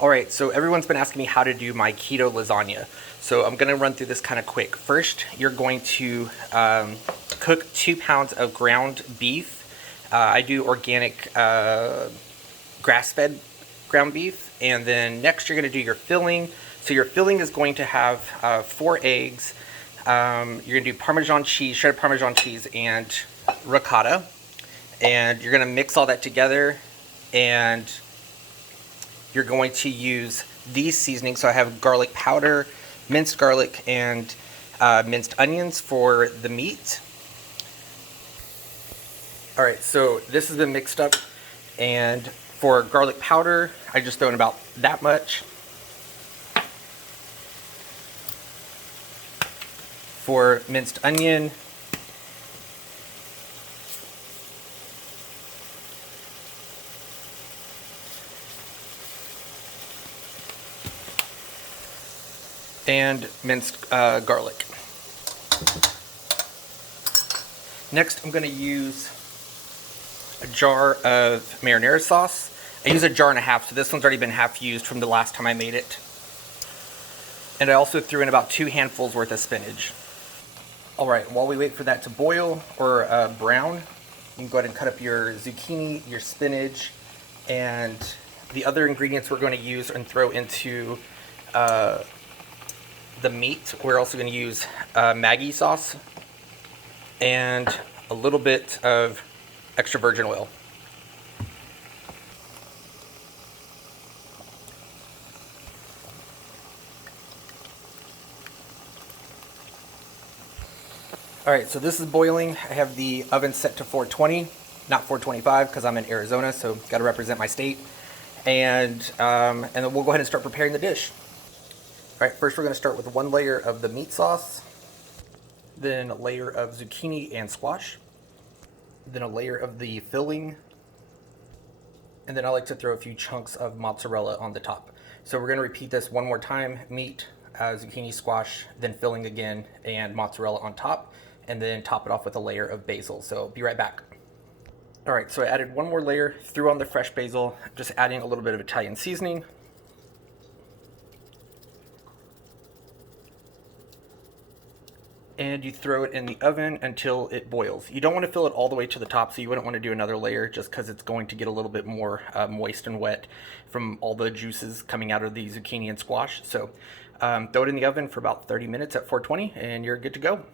All right, so everyone's been asking me how to do my keto lasagna. So I'm gonna run through this kind of quick. First, you're going to cook 2 pounds of ground beef. I do organic grass-fed ground beef. And then next you're gonna do your filling. So your filling is going to have 4 eggs. You're gonna do Parmesan cheese, shredded Parmesan cheese, and ricotta. And you're gonna mix all that together, and you're going to use these seasonings. So I have garlic powder, minced garlic, and minced onions for the meat. All right, so this has been mixed up, and for garlic powder, I just throw in about that much. For minced onion, and minced garlic. Next, I'm going to use a jar of marinara sauce. I use a jar and a half, so this one's already been half used from the last time I made it. And I also threw in about 2 handfuls worth of spinach. All right, while we wait for that to boil or brown, you can go ahead and cut up your zucchini, your spinach, and the other ingredients we're going to use and throw into the meat. We're also going to use Maggi sauce and a little bit of extra virgin oil. All right, so this is boiling. I have the oven set to 420, not 425, because I'm in Arizona, so got to represent my state. And then we'll go ahead and start preparing the dish. All right, first we're going to start with 1 layer of the meat sauce, then a layer of zucchini and squash, then a layer of the filling, and then I like to throw a few chunks of mozzarella on the top. So we're going to repeat this one more time: meat, zucchini, squash, then filling again, and mozzarella on top, and then top it off with a layer of basil. So be right back. All right, so I added 1 more layer, threw on the fresh basil, just adding a little bit of Italian seasoning. And you throw it in the oven until it boils. You don't want to fill it all the way to the top, so you wouldn't want to do another layer just because it's going to get a little bit more moist and wet from all the juices coming out of the zucchini and squash. So throw it in the oven for about 30 minutes at 420 and you're good to go.